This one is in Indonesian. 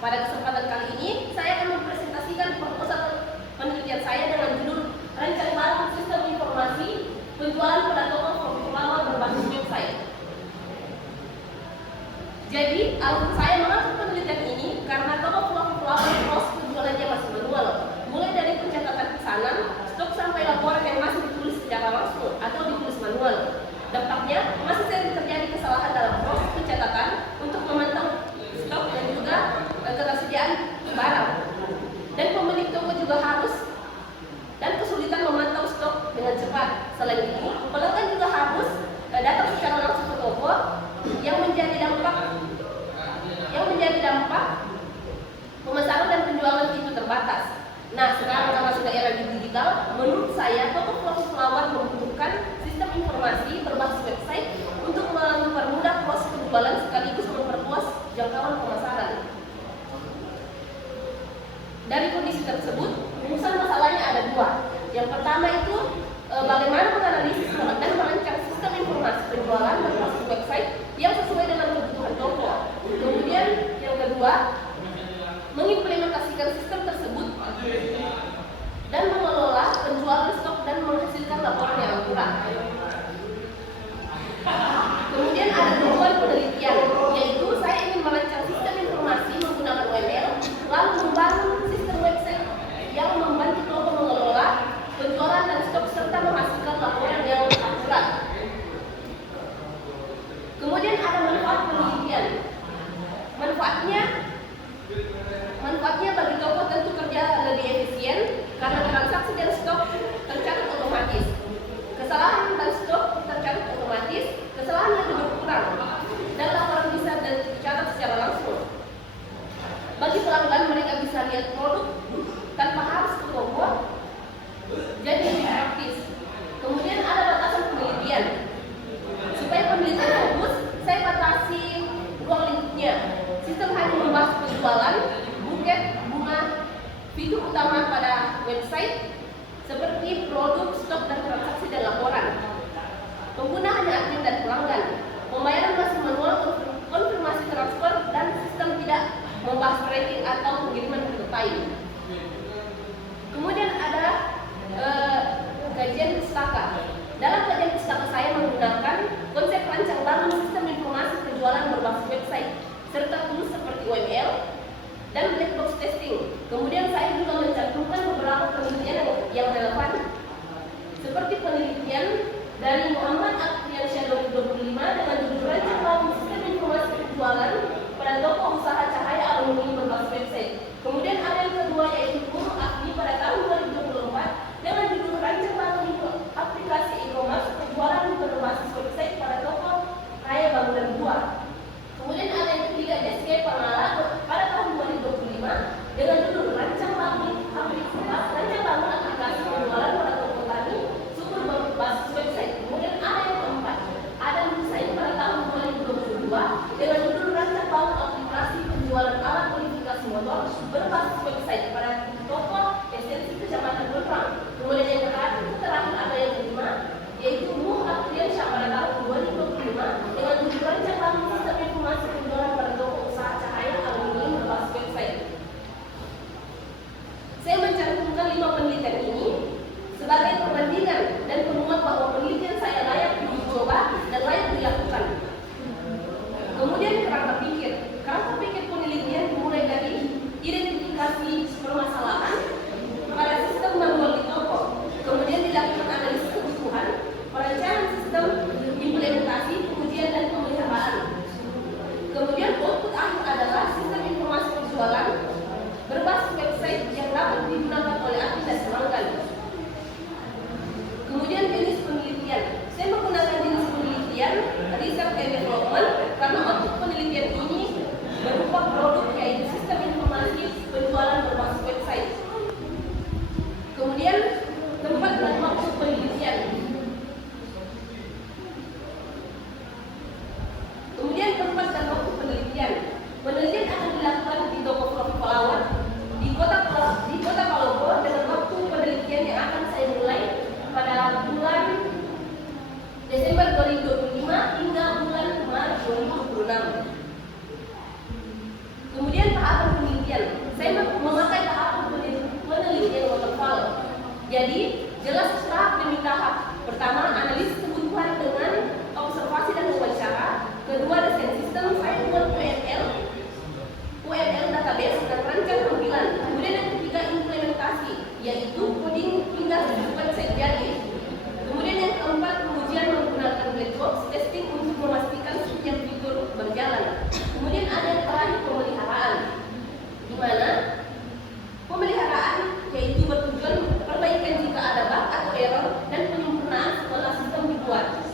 Pada kesempatan kali ini, saya akan mempresentasikan proposal penelitian saya dengan judul Rancang Baru Sistem Informasi Penjualan pada Toko Profil Lama Berbasis Website. Jadi, alasan saya melakukan penelitian ini karena toko profil lama proses penjualannya masih manual, mulai dari pencatatan pesanan, stok sampai laporan yang masih ditulis secara langsung atau ditulis manual. Dampaknya, masih sering terjadi kesalahan dalam proses pencatatan untuk memantau stok dan juga ketersediaan barang. Dan pemilik toko juga harus dan kesulitan memantau stok dengan cepat. Selain itu, pelanggan juga harus datang secara langsung ke toko yang menjadi dampak pemasaran dan penjualan itu terbatas. Nah, sekarang karena sudah era digital, menurut saya toko profil flower membutuhkan sistem informasi berbasis website untuk mempermudah proses penjualan sekaligus memperluas jangkauan pemasaran. Dari kondisi tersebut, rumusan masalahnya ada dua. Yang pertama itu bagaimana menganalisis dan merancang sistem informasi penjualan berbasis website yang sesuai dengan kebutuhan toko. Kemudian yang kedua, mengimplementasikan sistem tersebut dan mengelola penjualan stok dan menghasilkan laporan yang akurat. Kemudian ada tujuan penelitian, yaitu saya ingin merancang sistem informasi menggunakan UML, lalu membangun sistem website yang membantu toko mengelola penjualan dan stok serta menghasilkan laporan yang akurat. Kemudian ada manfaat penelitian. Manfaatnya bagi toko tentu kerja lebih efisien karena transaksi dan stok tercatat otomatis. Kesalahan dan stok tercatat otomatis, kesalahan lebih berkurang dan laporan bisa dicatat secara langsung. Bagi pelanggan, mereka bisa lihat produk tanpa harus ke toko, jadi lebih praktis. Kemudian ada batasan penelitian. Supaya penelitian fokus, saya batasi ruang lingkupnya. Sistem hanya membahas penjualan, buket, bunga, fitur utama pada website seperti produk, stok, dan transaksi dan laporan. Pengguna hanya admin dan pelanggan. Pembayaran masih manual, konfirmasi transfer, dan sistem tidak membahas tracking atau pengiriman real time. Kemudian ada kajian pustaka. Dalam kajian pustaka saya menggunakan konsep rancang bangun sistem informasi penjualan berbasis website serta tools seperti UML dan black box testing. Kemudian saya juga mencantumkan beberapa penelitian yang relevan, seperti penelitian dari Muhammad Akriansyah 2025 dengan judul Rancang Bangun Sistem Informasi Penjualan pada Toko Usaha Cahaya Aluminium Berbasis Website. Kemudian ada yang kedua yaitu Guru Akni pada tahun 2024 dengan judul Rancang Bangun Aplikasi E-commerce Penjualan Berbasis Website pada Toko Raya Bangunan 2. Kemudian ada yang ketiga Jessica Pangala pada tahun 2025 dengan judul Rancang Bangun Aplikasi Penjualan pada Toko Tani Sumber Berbasis Website. Kemudian ada yang keempat Adam Hussein pada tahun 2022 dengan judul Rancang Bangun Aplikasi Penjualan Alat Modifikasi Motor Berbasis Website pada Toko Esensi Kecamatan Berperang. Kemudian yang terakhir ada yang kelima yaitu Muhammad Akriansyah pada tahun 2025 dengan judul Rancang Bangun Sistem Informasi Penjualan pada Toko Usaha Cahaya Aluminium Berbasis Website. Saya mencantumkan 5 penelitian ini sebagai perbandingan dan penguat bahwa penelitian saya layak dicoba dan layak dilakukan. Kemudian kerangka pikir penelitian dimulai dari identifikasi Saya memakai tahap penelitian waterfall. Jadi jelas tahap demi tahap. Pertama, analisis kebutuhan dengan observasi dan wawancara. Kedua, desain sistem. Saya buat UML database dan rancang tampilan. Kemudian yang ketiga, implementasi, yaitu coding hingga website jadi. Kemudian yang keempat, pengujian menggunakan black box testing untuk memastikan setiap fitur berjalan. Kemudian ada yang terakhir, pemeliharaan, di mana pemeliharaan yaitu bertujuan perbaikan jika ada bug atau error dan penyempurnaan setelah sistem dibuat.